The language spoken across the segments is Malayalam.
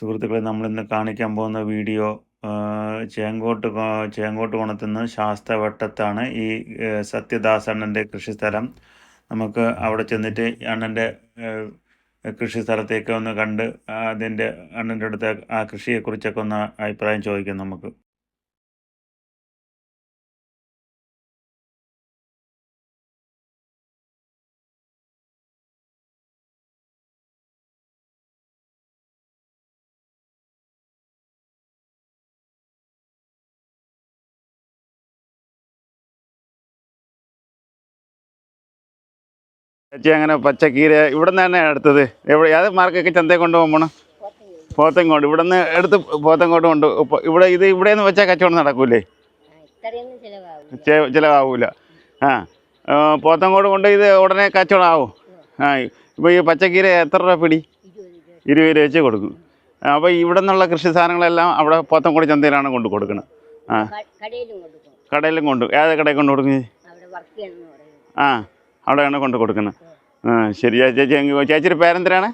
സുഹൃത്തുക്കളെ നമ്മൾ ഇന്ന് കാണിക്കാൻ പോകുന്ന വീഡിയോ ചേങ്കോട്ട് ചേങ്കോട്ട് കുണത്തുനിന്ന് ശാസ്തവട്ടത്താണ് ഈ സത്യദാസ് അണ്ണന്റെ കൃഷിസ്ഥലം. നമുക്ക് അവിടെ ചെന്നിട്ട് അണ്ണന്റെ കൃഷിസ്ഥലത്തേക്ക് കൃഷി സ്ഥലത്തേക്ക് ഒന്ന് കണ്ട് അതിന്റെ അണ്ണന്റെ അടുത്ത് ആ കൃഷിയെക്കുറിച്ചൊക്കെ ഒന്ന് അഭിപ്രായം ചോദിക്കാം നമുക്ക്. ചേച്ചി അങ്ങനെ പച്ചക്കീര ഇവിടെ നിന്ന് തന്നെ എടുത്തത്. എവിടെ ഏത് മാർക്കൊക്കെ ചന്തയിൽ കൊണ്ടുപോകണം പോത്തങ്കോട്. ഇവിടെ നിന്ന് എടുത്ത് പോത്തങ്കോട്ട് കൊണ്ട് ഇവിടെ ഇത് ഇവിടെ നിന്ന് വെച്ചാൽ കച്ചവടം നടക്കൂലേ? ചിലവാകൂല ആ പോത്തങ്കോട് കൊണ്ട് ഇത് ഉടനെ കച്ചവടം ആവും. ആ ഇപ്പോൾ ഈ പച്ചക്കീര എത്ര രൂപ പിടി? ഇരുപത് രൂപ വെച്ച് കൊടുക്കും. അപ്പോൾ ഇവിടെ നിന്നുള്ള കൃഷി സാധനങ്ങളെല്ലാം അവിടെ പോത്തങ്കോട് ചന്തയിലാണ് കൊണ്ട് കൊടുക്കുന്നത് ആ. കടയിലും കൊടുക്കും. കൊണ്ട് ഏത് കടയിൽ കൊണ്ട് പറയും ആ അവിടെയാണ് കൊണ്ട് കൊടുക്കുന്നത് ആ ശരി. ചേച്ചി ചേച്ചി ചേച്ചിയുടെ പേരെന്തരാണ്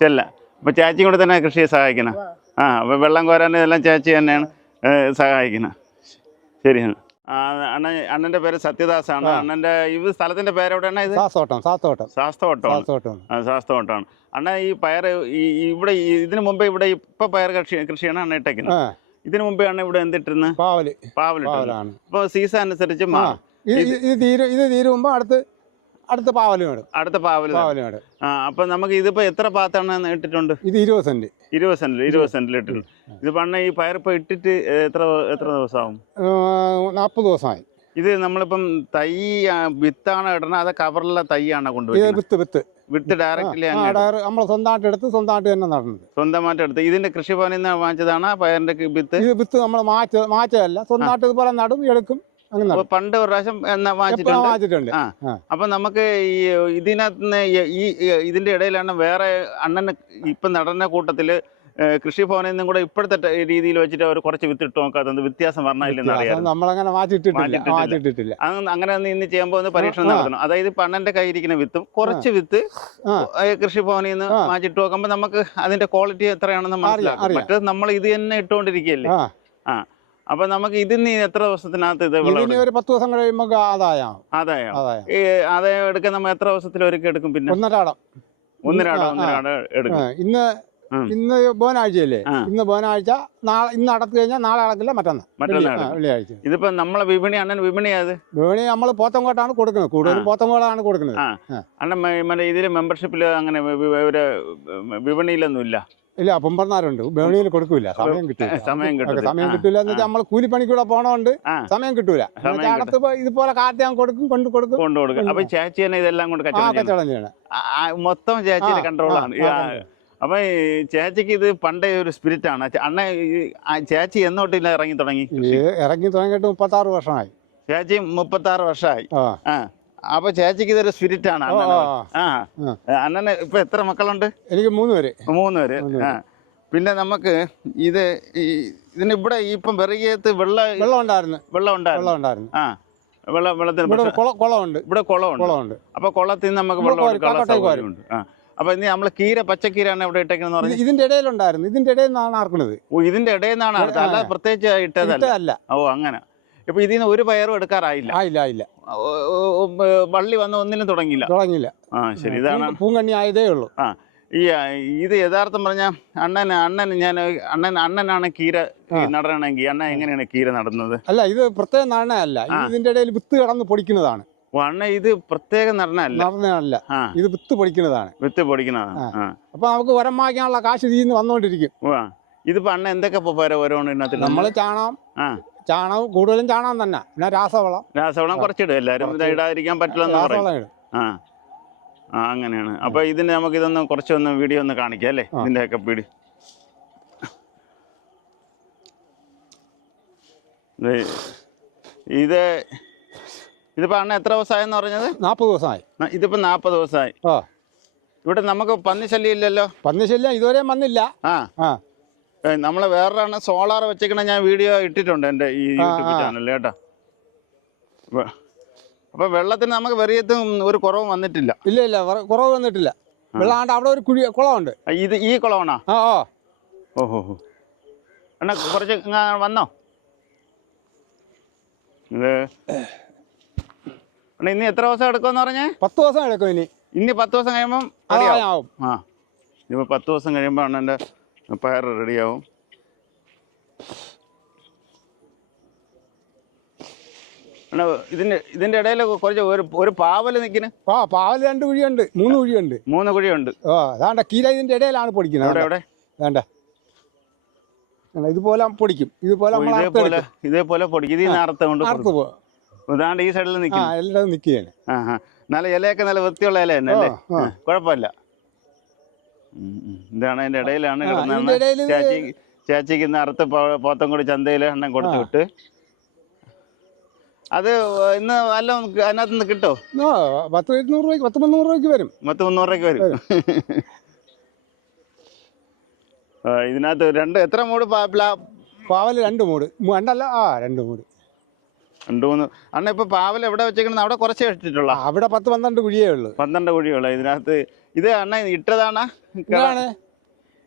ചെല്ല. അപ്പോൾ ചേച്ചി കൂടെ തന്നെ കൃഷിയെ സഹായിക്കണം? ആ അപ്പോൾ വെള്ളം കോരാനും ഇതെല്ലാം ചേച്ചി തന്നെയാണ് സഹായിക്കുന്നത് ശരി അണ്ണൻ അണ്ണന്റെ പേര് സത്യദാസാണ്. അണ്ണന്റെ അണ്ണന്റെ ഈ സ്ഥലത്തിന്റെ പേര് എവിടെയാണ് ഇത് ശാസ്തവട്ടമാണ് സാസോട്ടം ആ ശാസ്തവട്ടമാണ് അണ്ണ ഈ പയർ ഇവിടെ ഇതിനു മുമ്പ് ഇവിടെ ഇപ്പം പയർ കൃഷി കൃഷിയാണ് അണ്ണ ഇട്ടേക്കുന്നത് ഇതിനു മുമ്പേ അണ്ണ ഇവിടെ എന്തിട്ടിരുന്ന്? പാവൽ പാവലാണ്. അപ്പോൾ സീസൺ അനുസരിച്ച് മാറും ഇത് തീരും ഇത് തീരുമ്പോ അടുത്ത് അടുത്ത പാവലും ഇടും. അടുത്ത. പാവലും ഇടും. ആ അപ്പൊ നമുക്ക് ഇതിപ്പോ എത്ര പാത്താണ് ഇട്ടിട്ടുണ്ട്? ഇത് ഇരുപത് സെന്റ്. ഇരുപത് സെന്റിൽ ഇരുപത് സെന്റിൽ ഇട്ടിട്ടുണ്ട്. ഇത് പണ്ട് ഈ പയറിപ്പ ഇട്ടിട്ട് എത്ര എത്ര ദിവസമാവും നാൽപ്പത് ദിവസമായി. ഇത് നമ്മളിപ്പം തൈ വിത്താണ് ഇടണ അത് കവറിലെ തൈയാണ് കൊണ്ടുപോയി വിത്ത് വിത്ത്. വിത്ത് ഡയറക്റ്റ്ലി. നമ്മൾ സ്വന്തമായിട്ട് എടുത്ത് സ്വന്തമായിട്ട് തന്നെ നടന്നത്. സ്വന്തമായിട്ട് എടുത്ത്. ഇതിന്റെ കൃഷിഭവനിൽ നിന്ന് വാങ്ങിച്ചതാണ് പയറിന്റെ വിത്ത്? വിത്ത് നമ്മൾ മാറ്റ മാറ്റല്ല സ്വന്തമായിട്ട് ഇതുപോലെ നടും എടുക്കും. പണ്ട് ഒരു പ്രാവശ്യം വാങ്ങിച്ചിട്ടുണ്ട്. അപ്പൊ നമുക്ക് ഈ ഇതിനകത്ത് ഈ ഇതിന്റെ ഇടയിലാണ് വേറെ അണ്ണന് ഇപ്പൊ നടന്ന കൂട്ടത്തിൽ കൃഷിഭവനിൽ നിന്നും കൂടെ ഇപ്പോഴത്തെ രീതിയിൽ വെച്ചിട്ട് അവർ കുറച്ച് വിത്തിട്ട് നോക്കാത്തത് വ്യത്യാസം പറഞ്ഞില്ല അങ്ങനെ ഇന്ന് ചെയ്യുമ്പോ ഒന്ന് പരീക്ഷണം നടത്തണം. അതായത് പണ്ണന്റെ കയ്യിരിക്കുന്ന വിത്തും കുറച്ച് വിത്ത് കൃഷിഭവനിൽ നിന്ന് വാങ്ങിച്ചിട്ട് മാറ്റിട്ട് നോക്കുമ്പോൾ നമുക്ക് അതിന്റെ ക്വാളിറ്റി എത്രയാണെന്ന് മനസ്സിലാക്കാം. മറ്റേത് നമ്മൾ ഇത് തന്നെ ഇട്ടുകൊണ്ടിരിക്കുകയല്ലേ? ആ. അപ്പൊ നമുക്ക് ഇതിന് എത്ര ദിവസത്തിനകത്ത് ഇത് ഇതിന് ഒരു പത്ത് ദിവസം കഴിയുമ്പോൾ ആദായം. ആദായം. ആദായം. ഈ ആദായം എടുക്കാൻ നമ്മൾ എത്ര ദിവസത്തിൽ ഒരുക്കി എടുക്കും പിന്നെ? ഒന്നരാടം. ഒന്നരാടം ഒന്നരാടം. എടുക്കും. ഇന്ന് ഇന്ന് ബുധനാഴ്ചയല്ലേ ആ. ഇന്ന് ബുധനാഴ്ച നാളെ ഇന്ന് അടത്ത് കഴിഞ്ഞാൽ നാളെ അടക്കില്ല ആ, വെള്ളിയാഴ്ച. ഇതിപ്പോ നമ്മളെ വിപണി അണ്ണൻ വിപണി അത് വിപണി നമ്മൾ പോത്തങ്കോട്ടാണ് കൊടുക്കുന്നത്. കൂടുതലും പോത്തങ്കോട്ടാണ് പോത്തങ്കോടാണ് കൊടുക്കുന്നത്. അണ്ണൻ മറ്റേ ഇതിൽ മെമ്പർഷിപ്പിൽ അങ്ങനെ വിപണിയിലൊന്നും ഇല്ല ഇല്ല പൊമ്പർന്നാരുണ്ട് വേണിയിൽ കൊടുക്കൂല. സമയം കിട്ടില്ല സമയം കിട്ടില്ല. സമയം കിട്ടില്ല എന്ന് വെച്ചാൽ നമ്മൾ കൂലിപ്പണിക്കൂടെ പോണോണ്ട്. സമയം കിട്ടൂല. അടുത്ത് ഇതുപോലെ കാറ്റ് ഞാൻ കൊടുക്കും കൊണ്ട് കൊടുക്കും. കൊണ്ടു കൊടുക്കും. അപ്പൊ ചേച്ചി തന്നെ ഇതെല്ലാം കൊണ്ട് കച്ചവടം ചെയ്യണം. മൊത്തം ചേച്ചിയുടെ കൺട്രോളാണ് അപ്പൊ ചേച്ചിക്ക് ഇത് പണ്ടേ ഒരു സ്പിരിറ്റ് ആണ്. അണ്ണ ചേച്ചി എന്നോട്ടില്ല ഇറങ്ങി തുടങ്ങി ഇറങ്ങി തുടങ്ങിയിട്ട് മുപ്പത്താറ് വർഷമായി. ചേച്ചി മുപ്പത്തി ആറ് വർഷമായി ആ. അപ്പൊ ചേച്ചിക്ക് ഇതൊരു സ്പിരിറ്റ് ആണ്. ആ. അണ്ണന് ഇപ്പൊ എത്ര മക്കളുണ്ട്? എനിക്ക് മൂന്ന് പേര് മൂന്ന് പേര് പിന്നെ നമുക്ക് ഇത് ഇതിന് ഇവിടെ ഇപ്പം വെറുകിയത്ത് വെള്ള വെള്ളം ഉണ്ടായിരുന്നു. വെള്ളം ഉണ്ടായിരുന്നു. വെള്ളം ഉണ്ടായിരുന്നു. ആ. വെള്ളം വെള്ളത്തിന് കുളമുണ്ട്. ഇവിടെ കുളമുണ്ട്. കുളമുണ്ട്. അപ്പൊ കുളത്തിൽ നിന്ന് നമുക്ക് വെള്ളം സൗകര്യമുണ്ട് ആ. അപ്പൊ ഇനി നമ്മൾ കീര പച്ചക്കീരാണ് ഇവിടെ ഇട്ടേക്കുന്നത് പറഞ്ഞത് പറഞ്ഞു. ഇതിന്റെ ഇടയിലുണ്ടായിരുന്നു. ഇതിന്റെ ഇടയിൽ നിന്നാണ് ആർക്കുന്നത് ഓ ഇതിന്റെ ഇടയിൽ നിന്നാണ് അല്ല പ്രത്യേകിച്ച് ഇട്ടതല്ല. ഓ അങ്ങനെ. ഇപ്പൊ ഇതിന് ഒരു പയറും എടുക്കാറായില്ല. ആയില്ല ആയില്ല വള്ളി വന്ന ഒന്നിനും തുടങ്ങിയില്ല. തുടങ്ങിയില്ല. ആ ശരി ഇതാണ്. പൂങ്കണ്ണി ആയതേ ഉള്ളൂ. ഈ ആ, ഇത് യഥാർത്ഥം പറഞ്ഞ അണ്ണൻ അണ്ണൻ ഞാൻ അണ്ണൻ അണ്ണനാണ് കീര ഈ. നടണമെങ്കിൽ അണ്ണൻ എങ്ങനെയാണ് കീര നടന്നത്? അല്ല ഇത് പ്രത്യേക നടനല്ല ഇത് ഇതിന്റെ ഇടയിൽ വിത്ത് കടന്ന് പൊടിക്കുന്നതാണ്. അണ്ണ ഇത് പ്രത്യേക നടനല്ല നടനല്ല ഇത് വിത്ത് പൊടിക്കുന്നതാണ്. വിത്ത് പൊടിക്കുന്നതാണ്. അപ്പൊ നമുക്ക് ഉരം വാങ്ങിക്കാനുള്ള കാശ് ഇതിന്ന് വന്നോണ്ടിരിക്കും. ഇതിപ്പോ അണ്ണ എന്തൊക്കെ പോരാ ഓരോന്നും ഇതിനകത്ത് നമ്മൾ ചാണകം ചാണകം കൂടുതലും ചാണകം തന്നെ. പിന്നെ രാസവളം. രാസവളം. കുറച്ചിടും. കുറച്ച് ഇടാതിരിക്കാൻ പറ്റില്ലെന്ന് പറയും. രാസവളം ഇടും. ആ. ആ അങ്ങനെയാണ്. അപ്പൊ ഇതിന് നമുക്ക് ഇതൊന്ന് കുറച്ചൊന്ന് വീഡിയോ ഒന്ന് കാണിക്കാം അല്ലേ? ഇതിന്റെ ഒക്കെ പീടി. ഇത് ഇത് ഇതിപ്പോ അണ്ണ എത്ര ദിവസമായെന്ന് പറഞ്ഞത്? നാൽപ്പത് ദിവസമായി. ന- ഇതിപ്പോ നാപ്പത് ദിവസമായി. ആ. ഇവിടെ നമുക്ക് പന്നി ശല്യം ഇല്ലല്ലോ? പന്നിശല്യം ഇതുവരെയും വന്നില്ല. ആ. ആ. നമ്മളെ വേറൊരാണ് സോളാർ വെച്ചേക്കണ ഞാൻ വീഡിയോ ഇട്ടിട്ടുണ്ട് എന്റെ ഈ യൂട്യൂബ് ചാനലിൽ കേട്ടോ. അപ്പൊ വെള്ളത്തിന് നമുക്ക് വെറിയത്തും ഒരു കുറവ് വന്നിട്ടില്ല. ഇല്ല ഇല്ല കുറവ് വന്നിട്ടില്ല. വെള്ളാണ്ട് അവിടെ ഒരു കുഴി കുളമുണ്ട്. ഇത് ഈ കുളമാണോ? ആ ഓ ഓഹോ അണ്ണാ കുറച്ച് വന്നോ. ഇത്. ഇനി എത്ര ദിവസം എടുക്കുമെന്ന് പറഞ്ഞേ? പത്ത് ദിവസം എടുക്കും ഇനി. ഇനി പത്ത് ദിവസം കഴിയുമ്പം ആവും. ആ. ഇനിയിപ്പോൾ പത്ത് ദിവസം കഴിയുമ്പോൾ അണ്ണന്റെ പയർ റെഡിയാവും ഇതിന്റെ ഇതിന്റെ ഇടയിൽ കുറച്ച് ഒരു ഒരു പാവൽ നിൽക്കുന്നു ആ പാവൽ രണ്ട് കുഴിയുണ്ട്. മൂന്ന് കുഴിയുണ്ട്. മൂന്ന് കുഴിയുണ്ട്. ഓ അതാണ്ട കീര ഇതിന്റെ ഇടയിലാണ് പൊടിക്കുന്നത്. വേണ്ട? ഇതുപോലെ പൊടിക്കും. ഇതുപോലെ നമ്മൾ ഇതേപോലെ ഇതേപോലെ പൊടിക്കും. ഇത് നേരത്തെ കൊണ്ട് അറുത്ത് കൊടുക്കും. പോകും ഇതാണ്ട് ഈ സൈഡിൽ ആ നിൽക്കുന്നു നിൽക്കുകയാണ് ആ ആ നല്ല ഇലയൊക്കെ നല്ല വൃത്തിയുള്ള ഇല തന്നെ അല്ലേ? ആ, ആ. ആ, കുഴപ്പമില്ല. ഇതാണ് അതിന്റെ ഇടയിലാണ് കിടന്നാണ് ചേച്ചി ചേച്ചിക്ക് ഇന്ന് അറുത്ത് പോത്തൻകുടി ചന്തയിൽ എണ്ണം കൊടുത്തു. വിട്ട്. അത് ഇന്ന് വല്ല അതിനകത്ത് നിന്ന് കിട്ടോ? പത്ത് ഇരുന്നൂറ് രൂപയ്ക്ക് പത്ത് മുന്നൂറ് രൂപയ്ക്ക് വരും. പത്ത് മുന്നൂറ് രൂപയ്ക്ക് വരും. ഇതിനകത്ത് രണ്ട് എത്ര മൂട് പാവൽ രണ്ട് മൂട്. രണ്ടല്ല ആ രണ്ട് മൂട്. രണ്ട് മൂന്ന് അണ്ണ ഇപ്പൊ പാവൽ എവിടെ വെച്ചേക്കണെന്ന് അവിടെ കുറച്ച് വെച്ചിട്ടുള്ള അവിടെ പത്ത് പന്ത്രണ്ട് കുഴിയേ ഉള്ളൂ. പന്ത്രണ്ട് കുഴിയുള്ള. ഇതിനകത്ത് ഇത് അണ്ണ ഇട്ടതാണ്?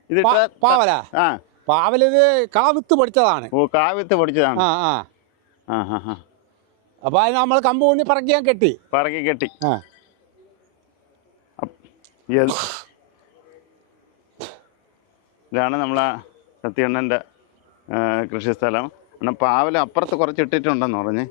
ഇത് പാവല? ആ. പാവലിത് കാവിത്ത് പൊടിച്ചതാണ്. ഓ കാവിത്ത് പൊടിച്ചതാണ്. ആ ആ. അപ്പൊ അതിന് നമ്മൾ കമ്പ് ഊന്നി പറക്കിയാൻ കെട്ടി. പറക്കി കെട്ടി. ഇതാണ് നമ്മളെ സത്യണ്ണന്റെ കൃഷിസ്ഥലം. എന്നാൽ പാവല അപ്പുറത്ത് കുറച്ച് ഇട്ടിട്ടുണ്ടെന്ന് പറഞ്ഞ്.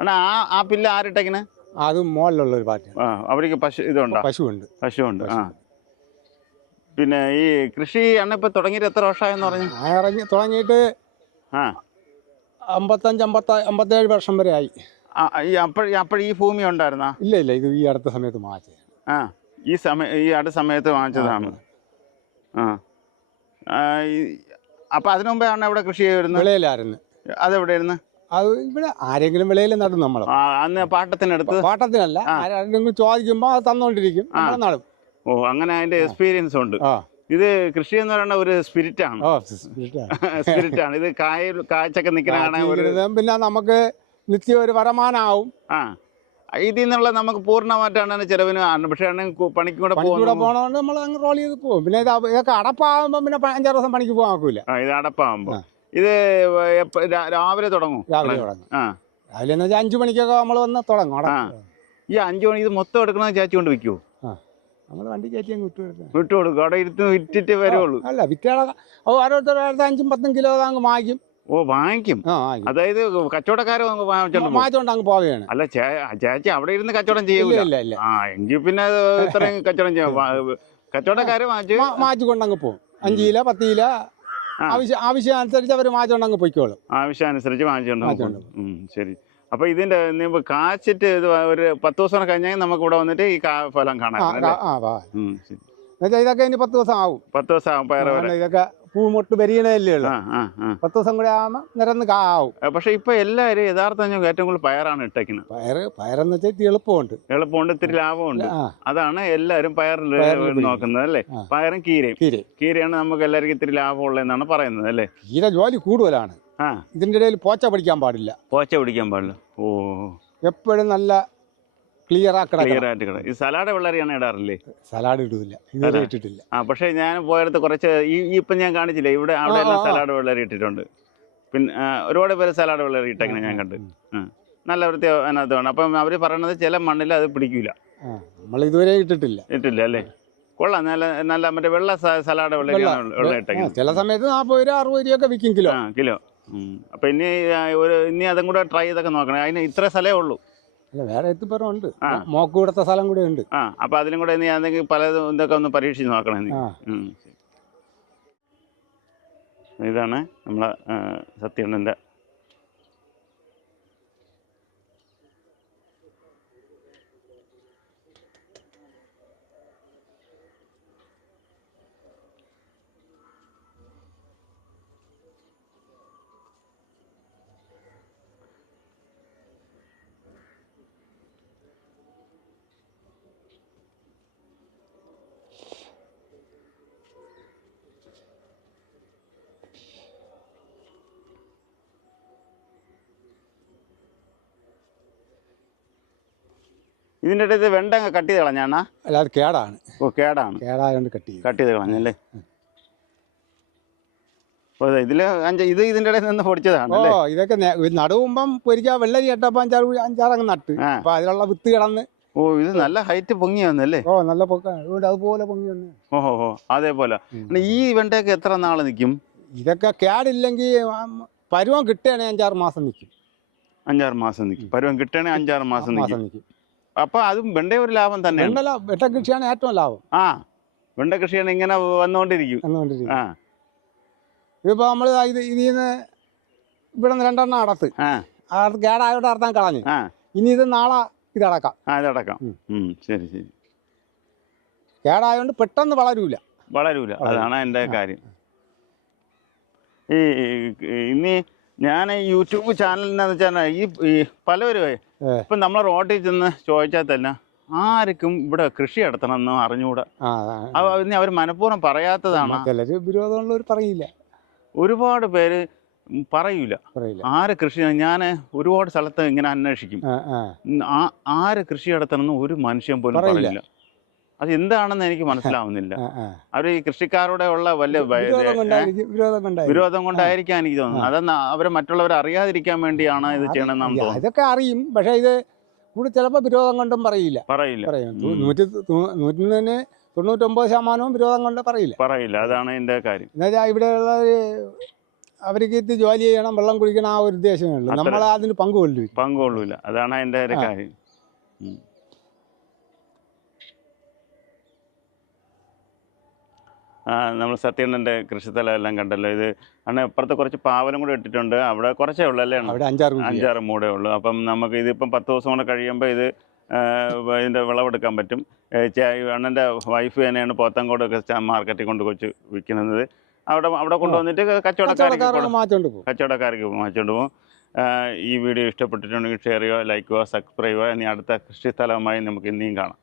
അണ്ണാ ആ ആ പില്ല ആരിട്ടേക്കണ്? അത് മുകളിലുള്ള ഒരു പാറ്റ. ആ അവിടേക്ക് പശു ഇതുണ്ടോ? പശുണ്ട് പശുവുണ്ട് ആ. പിന്നെ ഈ കൃഷി അണ്ണ ഇപ്പൊ തുടങ്ങിയിട്ട് എത്ര വർഷമായെന്ന് പറഞ്ഞു? ഇറങ്ങി തുടങ്ങിയിട്ട് ആ. അമ്പത്തഞ്ച് അമ്പത്ത അമ്പത്തേഴ് വർഷം വരെ ആയി. ഈ ഈ ഭൂമി ഉണ്ടായിരുന്നാ? ഇല്ല ഇല്ല ഇത് ഈ അടുത്ത സമയത്ത് വാങ്ങിച്ചത് ആ ഈ സമയ ഈ അടുത്ത സമയത്ത് വാങ്ങിച്ചതാണ് ആ. അപ്പൊ അതിനു മുമ്പേ ആണ് ഇവിടെ കൃഷി ചെയ്തിരുന്നത് വിളയിലായിരുന്നു. അതെവിടെയായിരുന്നു? അത് ഇവിടെ ആരെങ്കിലും വിളയിൽ നടും നമ്മൾ അന്ന് പാട്ടത്തിനടുത്ത്? പാട്ടത്തിനല്ല ആരെങ്കിലും ചോദിക്കുമ്പോൾ അത് തന്നോണ്ടിരിക്കും നടും. ഓ അങ്ങനെ അതിന്റെ എക്സ്പീരിയൻസ് ഉണ്ട്. ഇത് കൃഷി എന്ന് പറയുന്ന ഒരു സ്പിരിറ്റ് ആണ്. സ്പിരിറ്റ് ആണ്. ഇത് കായ കാഴ്ചയൊക്കെ നിൽക്കുന്ന പിന്നെ നമുക്ക് നിത്യം ഒരു വരമാനാവും. ആ. ഇതിൽ നിന്നുള്ള നമുക്ക് പൂർണമായിട്ടാണ് ചെലവിന് പക്ഷേ പണിക്കും കൂടെ പോകുന്നു പോകണോണ്ട് നമ്മൾ അങ്ങ് റോൾ ചെയ്ത് പോകും. പിന്നെ ഇത് ഇതൊക്കെ അടപ്പാകുമ്പോൾ പിന്നെ അഞ്ചാറ് ദിവസം പണിക്ക് പോകാൻ ഒക്കില്ല ഇത് അടപ്പാകുമ്പോൾ. ഇത് രാവിലെ തുടങ്ങും. രാവിലെ തുടങ്ങും. ആ. രാവിലെ എന്ന് വെച്ചാൽ അഞ്ചു മണിക്കൊക്കെ നമ്മൾ വന്ന് തുടങ്ങും. ഈ അഞ്ചു മണി ഇത് മൊത്തം എടുക്കണമെന്ന് ചേച്ചിക്കൊണ്ട് കൊണ്ട് വിൽക്കുവോ നമ്മൾ വണ്ടി കയറ്റി അങ്ങ് വിട്ടു കൊടുക്കാം. വിട്ടു കൊടുക്കും. അവിടെ ഇരുന്ന് വിറ്റിട്ട് വരുള്ളൂ അല്ല വിറ്റേള ഓരോരുത്തരുടെ അഞ്ചും പത്തും കിലോ അങ്ങ് മായ്ക്കും. ഓ വാങ്ങിക്കും. ആ അതായത് കച്ചവടക്കാരെ വാങ്ങിച്ചോണ്ട് പോകും അങ്ങ് പോവുകയാണ്. അല്ല ചേ- ചേച്ചി അവിടെ ഇരുന്ന് കച്ചവടം ഇല്ല ചെയ്യൂല. ഇല്ല ഇല്ല. ആ എങ്കിൽ പിന്നെ അത് ഇത്രയും കച്ചവടം ചെയ്യാം. വാ- കച്ചവടക്കാര് വാങ്ങിച്ച് മാ- മാറ്റിക്കൊണ്ട് അങ്ങ് പോകും അഞ്ച് കിലോ പത്ത് കിലോ ആ. ആവശ്യം ആവശ്യം അനുസരിച്ച് അവർ മാറ്റോണ്ട് അങ്ങ് പൊയ്ക്കോളും. ആവശ്യാനുസരിച്ച് പോകും. ഉം, ശരി. അപ്പൊ ഇതിന്റെ ഇനിയിപ്പോ കാച്ചിട്ട് ഇത് ഒരു പത്ത് ദിവസം കഴിഞ്ഞാൽ നമുക്ക് ഇവിടെ വന്നിട്ട് ഈ കാ ഫലം കാണാം ആ അല്ലേ? ആ, ആ വാ. ഉം, ശരി. എന്നുവെച്ചാൽ ഇതൊക്കെ ഇനി പത്ത് ദിവസം ആവും. പത്ത് ദിവസം ആവും പയറ് വരെ. ഇതൊക്കെ പൂ മൊട്ട് പെരിയണല്ലേ ഉള്ളൂ പത്ത് ദിവസം കൂടെ ആകുമ്പോൾ നിരന്ന് കാവും പക്ഷെ ഇപ്പൊ എല്ലാവരും യഥാർത്ഥം ഏറ്റവും കൂടുതൽ പയറാണ് ഇട്ടേക്കുന്നത്. പയറ് പയറെന്ന് വെച്ചാൽ എളുപ്പമുണ്ട്. എളുപ്പമുണ്ട് ഇത്തിരി ലാഭമുണ്ട്. അതാണ് എല്ലാവരും പയറിൽ നോക്കുന്നത് അല്ലേ. പയറും കീരയും. കീരയാണ് നമുക്ക് എല്ലാവർക്കും ഇത്തിരി ലാഭമുള്ളതെന്നാണ് പറയുന്നത് അല്ലേ? കീര ജോലി കൂടുതലാണ്. ഇതിന്റെ ഇടയിൽ പോച്ച പിടിക്കാൻ പാടില്ല. പോച്ച പിടിക്കാൻ പാടില്ല. ഓ. എപ്പോഴും നല്ല ക്ലിയർ ക്ലിയർ ആയിട്ട് ഈ സലാഡ് വെള്ളരിയാണ് ഇടാറില്ലേ? സലാഡ് ഇടില്ല ഇതുവരെ ഇട്ടിട്ടില്ല. ആ പക്ഷേ ഞാൻ പോയടുത്ത് കുറച്ച് ഈ ഇപ്പൊ ഞാൻ കാണിച്ചില്ലേ ഇവിടെ അവിടെ എല്ലാം. സലാഡ് വെള്ളരി ഇട്ടിട്ടുണ്ട്. പിന്നെ ഒരുപാട് പേര് സലാഡ് വെള്ളരി ഇട്ടേക്കണേ ഞാൻ കണ്ടു. നല്ല വൃത്തി അതിനകത്ത് വേണം അപ്പം അവർ പറയണത് ചില മണ്ണിൽ അത് പിടിക്കില്ല നമ്മൾ ഇതുവരെ ഇട്ടിട്ടില്ല. ഇട്ടില്ല അല്ലേ? കൊള്ളാം നല്ല നല്ല മറ്റേ വെള്ള സലാഡ് വെള്ളരിയാണ് വെള്ള- വെള്ളം ഇട്ടേക്കുന്നത് ചില സമയത്ത് നാൽപ്പത് രൂപ അറുപത് രൂപയൊക്കെ വിൽക്കും കിലോ. ആ കിലോ. അപ്പൊ ഇനി ഒരു ഇനി അതും കൂടെ ട്രൈ ചെയ്തൊക്കെ നോക്കണം. അതിന് ഇത്ര സ്ഥലമേ ഉള്ളൂ. അല്ല വേറെ എത്തിപ്പുറം ഉണ്ട്. മോക്ക് സ്ഥലം കൂടെ ഉണ്ട്. ആ അപ്പൊ അതിലും കൂടെ ഇനി എന്തെങ്കിലും പല ഇതൊക്കെ ഒന്ന് പരീക്ഷിച്ച് നോക്കണം നീ ആ. ഉം, ഇതാണ് നമ്മളെ സത്യണ്ണന്റെ ഇതിന്റെ ഇടയിൽ വെണ്ട അങ്ങ് കട്ട് ചെയ്ത് കളഞ്ഞാണ അല്ല അത് കേടാണ്. ഓ കേടാണ്. കേടായതുകൊണ്ട് കട്ട് ചെയ്ത്. കട്ട് ചെയ്ത് കളഞ്ഞല്ലേ അപ്പോൾ ഇതിൽ അഞ്ച് ഇത് ഇതിന്റെ ഇടയിൽ നിന്ന് പൊടിച്ചതാണ് ഓ ഇതൊക്കെ നടുവുമ്പം പൊരിക്കാൻ വെള്ളരി ഇട്ടപ്പോൾ അഞ്ചാറ് അഞ്ചാറങ്ങ് നട്ട്. അപ്പൊ അതിലുള്ള വിത്ത് കിടന്ന്. ഓ ഇത് നല്ല ഹൈറ്റ് പൊങ്ങി വന്നല്ലേ ഓ നല്ല പൊക്കാണ് അതുപോലെ പൊങ്ങി വന്നു. ഓഹോ അതേപോലെ. ഈ വെണ്ടയൊക്കെ എത്ര നാൾ നിൽക്കും ഇതൊക്കെ കേടില്ലെങ്കിൽ പരുവം കിട്ടുകയാണെങ്കിൽ അഞ്ചാറ് മാസം നിൽക്കും അഞ്ചാറ് മാസം നിൽക്കും പരുവം കിട്ടണേ അഞ്ചാറ് മാസം നിൽക്കും അപ്പോൾ അതും വെണ്ട ഒരു ലാഭം തന്നെ വെണ്ടല വെട്ട കൃഷിയാണ് ഏറ്റവും ലാഭം. ആ വെണ്ട കൃഷിയാണ് ഇങ്ങനെ വന്നുകൊണ്ടിരിക്കും. വന്നുകൊണ്ടിരിക്കും. ആ. ഇതിപ്പോ നമ്മൾ ഇത് ഇതിൽ ഇവിടെ നിന്ന് രണ്ടെണ്ണം അടത്ത്. അടത്ത് കേടായോട്ട് അടത്താൻ കളഞ്ഞു. ഇനി ഇത് നാളെ ഇതടക്കാം ആ ഇതടക്കാം ശരി ശരി. കേടായോണ്ട് പെട്ടെന്ന് വളരൂല. വളരൂല. അതാണ് എന്റെ കാര്യം. ഈ ഇനി ഞാൻ യൂട്യൂബ് ചാനലിനെന്ന് വെച്ചാൽ ഈ പലവരും. ഇപ്പം നമ്മൾ റോട്ടിൽ ചെന്ന് ചോദിച്ചാൽ തന്നെ ആർക്കും ഇവിടെ കൃഷി നടത്തണമെന്ന് അറിഞ്ഞുകൂടാ ആ അവർ മനഃപൂർവം പറയാത്തതാണ്. വിരോധമുള്ളവർ പറയില്ല. ഒരുപാട് പേര് പറയൂല. ആര് കൃഷി ഞാൻ ഒരുപാട് സ്ഥലത്ത് ഇങ്ങനെ അന്വേഷിക്കും. ആര് കൃഷി നടത്തണമെന്ന് ഒരു മനുഷ്യൻ പോലും പറയില്ല. അത് എന്താണെന്ന് എനിക്ക് മനസ്സിലാവുന്നില്ല. അവർ ഈ കൃഷിക്കാരുടെ ഉള്ള വലിയ വിരോധം കൊണ്ടായിരിക്കും എനിക്ക് തോന്നുന്നത്. അതെന്നാ അവരെ മറ്റുള്ളവർ അറിയാതിരിക്കാൻ വേണ്ടിയാണ് ഇത് ചെയ്യണമെന്ന് തോന്നുന്നത്. തോന്നുന്നു ഇതൊക്കെ അറിയും പക്ഷെ ഇത് കൂടി ചിലപ്പോൾ വിരോധം കൊണ്ടും പറയില്ല. പറയില്ല. നൂറ്റി തു- നൂറ്റിൽ നിന്ന് തൊണ്ണൂറ്റൊമ്പത് ശതമാനവും വിരോധം കൊണ്ട് പറയില്ല. പറയില്ല. അതാണ് എന്റെ കാര്യം. എന്നുവെച്ചാൽ ഇവിടെയുള്ള അവർക്ക് ഇത് ജോലി ചെയ്യണം വെള്ളം കുടിക്കണം ആ ഒരു ഉദ്ദേശമേ ഉള്ളൂ. നമ്മൾ അതിന് പങ്കുകൊള്ളൂ പങ്കുകൊള്ളൂല അതാണ് എന്റെ കാര്യം ഉം. ആ നമ്മൾ സത്യണ്ണന്റെ കൃഷിസ്ഥലം എല്ലാം കണ്ടല്ലോ. ഇത് അണ്ണ ഇപ്പുറത്ത് കുറച്ച് പാവലും കൂടെ ഇട്ടിട്ടുണ്ട്. അവിടെ കുറച്ചേ ഉള്ളൂ അല്ലേ? അവിടെ അഞ്ചാറ് അഞ്ചാറ് മൂടേ ഉള്ളൂ. അപ്പം നമുക്ക് ഇതിപ്പം പത്ത് ദിവസം കൂടെ കഴിയുമ്പോൾ ഇത് ഇതിന്റെ ഇതിന്റെ വിളവെടുക്കാൻ പറ്റും. അണ്ണന്റെ വൈഫ് തന്നെയാണ് പോത്തങ്കോടൊക്കെ മാർക്കറ്റിൽ കൊണ്ട് കൊച്ച് വിൽക്കുന്നത്. അവിടെ അവിടെ കൊണ്ടുവന്നിട്ട് കച്ചവടക്കാർക്ക് കച്ചവടക്കാർക്ക് വാങ്ങിച്ചുകൊണ്ട് പോകും. ഈ വീഡിയോ ഇഷ്ടപ്പെട്ടിട്ടുണ്ടെങ്കിൽ ഷെയർ ചെയ്യുക ലൈക്ക് ചെയ്യുക സബ്സ്ക്രൈബ് ചെയ്യുക. ഇനി അടുത്ത കൃഷി സ്ഥലവുമായി നമുക്ക് ഇനിയും കാണാം.